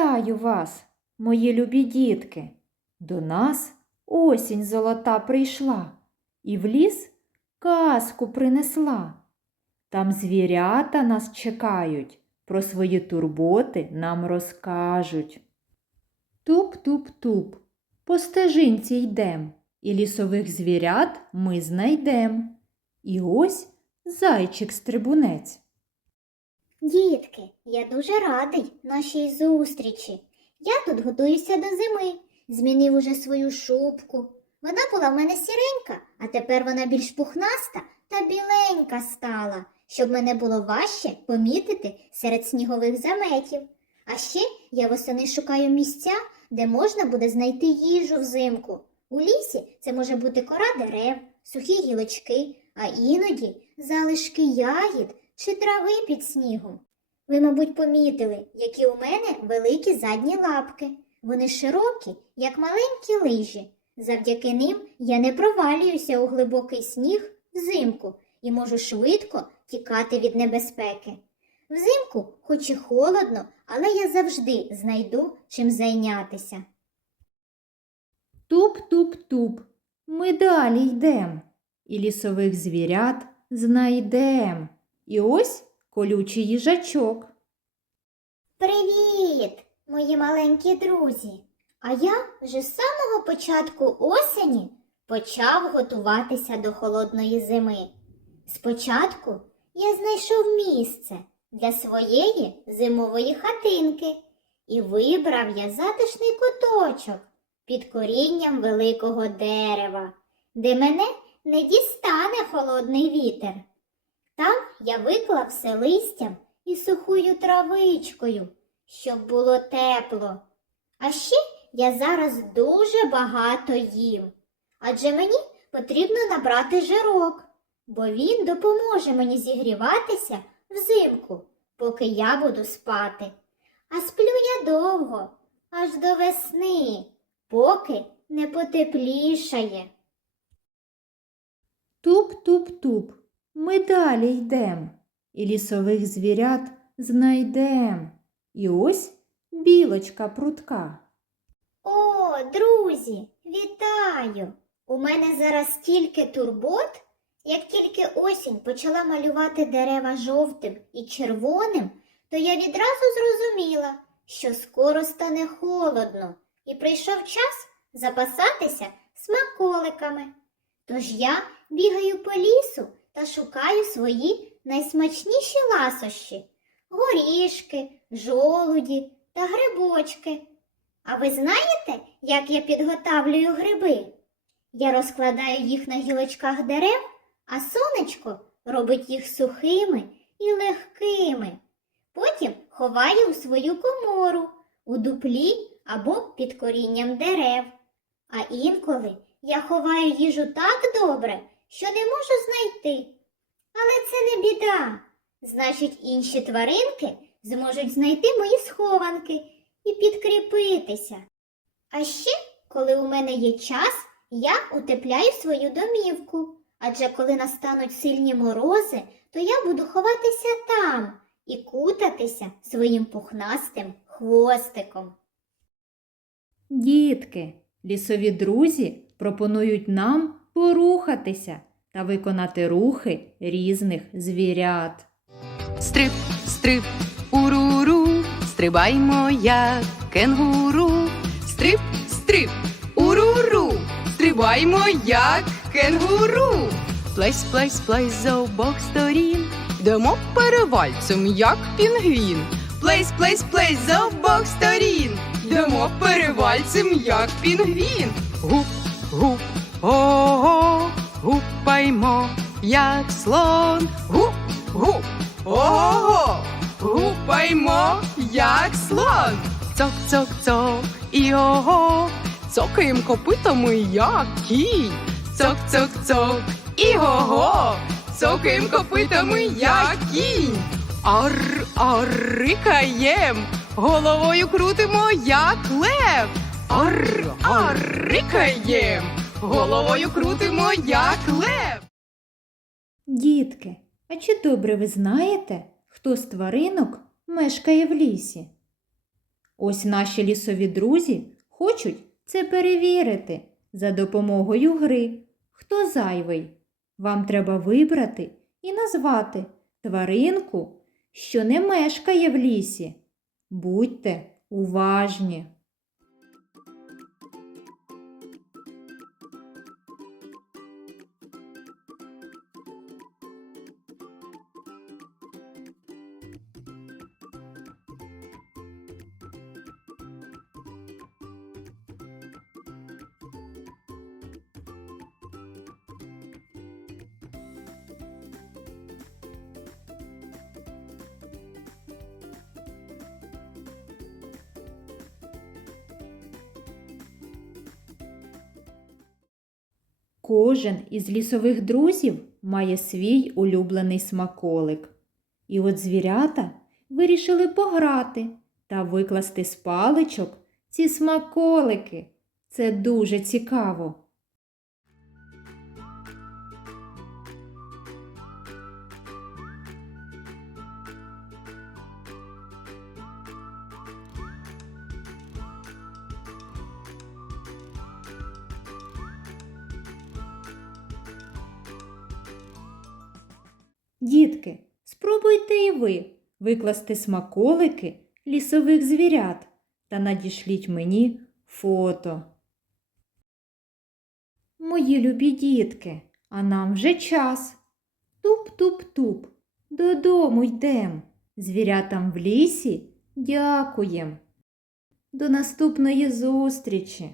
Вітаю вас, мої любі дітки. До нас осінь золота прийшла і в ліс казку принесла. Там звірята нас чекають, про свої турботи нам розкажуть. Туп-туп-туп, по стежинці йдем, і лісових звірят ми знайдем. І ось зайчик-стрибунець. Дітки, я дуже радий нашій зустрічі. Я тут готуюся до зими. Змінив уже свою шубку. Вона була в мене сіренька, а тепер вона більш пухнаста та біленька стала, щоб мене було важче помітити серед снігових заметів. А ще я восени шукаю місця, де можна буде знайти їжу взимку. У лісі це може бути кора дерев, сухі гілочки, а іноді залишки ягід чи трави під снігом. Ви, мабуть, помітили, які у мене великі задні лапки. Вони широкі, як маленькі лижі. Завдяки ним я не провалююся у глибокий сніг взимку і можу швидко тікати від небезпеки. Взимку, хоч і холодно, але я завжди знайду чим зайнятися. Туп-туп-туп, ми далі йдем, і лісових звірят знайдем. І ось колючий їжачок. Привіт, мої маленькі друзі! А я вже з самого початку осені почав готуватися до холодної зими. Спочатку я знайшов місце для своєї зимової хатинки і вибрав я затишний куточок під корінням великого дерева, де мене не дістане холодний вітер. Там я виклав все листям і сухою травичкою, щоб було тепло. А ще я зараз дуже багато їм, адже мені потрібно набрати жирок, бо він допоможе мені зігріватися взимку, поки я буду спати. А сплю я довго, аж до весни, поки не потеплішає. Туп-туп-туп, ми далі йдем, і лісових звірят знайдем. І ось білочка прутка. О, друзі, вітаю! У мене зараз стільки турбот. Як тільки осінь почала малювати дерева жовтим і червоним, то я відразу зрозуміла, що скоро стане холодно, і прийшов час запасатися смаколиками. Тож я бігаю по лісу та шукаю свої найсмачніші ласощі горішки, жолуді та грибочки. А ви знаєте, як я підготавлюю гриби? Я розкладаю їх на гілочках дерев, а сонечко робить їх сухими і легкими. Потім ховаю у свою комору, у дуплі або під корінням дерев. А інколи я ховаю їжу так добре, що не можу знайти. Але це не біда. Значить, інші тваринки зможуть знайти мої схованки і підкріпитися. А ще, коли у мене є час, я утепляю свою домівку. Адже коли настануть сильні морози, то я буду ховатися там і кутатися своїм пухнастим хвостиком. Дітки, лісові друзі пропонують нам порухатися та виконати рухи різних звірят. Стрип, стрип, уруру, стрибаймо, як кенгуру. Стрип, стрип, уруру, стрибаймо, як кенгуру. Плесь, плесь, плесь з обох сторін. Йдемо перевальцем, як пінгвін. Плесь, плесь, плесь з обох сторін. Йдемо перевальцем, як пінгвін. Гуп, гуп, ого, гупаймо, як слон. Гуп, гуп, ого, гупаймо, як слон. Цок, цок, цок, і ого, цокаєм копитами, як кінь. Цок, цок, цок, і ого, цокаєм копитами, як кінь. Ар, ар, рикаєм, головою крутимо, як лев. Ар, ар, рикаєм, головою крутимо, як лев. Дітки, а чи добре ви знаєте, хто з тваринок мешкає в лісі? Ось наші лісові друзі хочуть це перевірити за допомогою гри. Хто зайвий? Вам треба вибрати і назвати тваринку, що не мешкає в лісі. Будьте уважні. Кожен із лісових друзів має свій улюблений смаколик. І от звірята вирішили пограти та викласти з паличок ці смаколики. Це дуже цікаво. Дітки, спробуйте і ви викласти смаколики лісових звірят та надішліть мені фото. Мої любі дітки, а нам вже час. Туп-туп-туп, додому йдем. Звірятам в лісі дякуєм. До наступної зустрічі!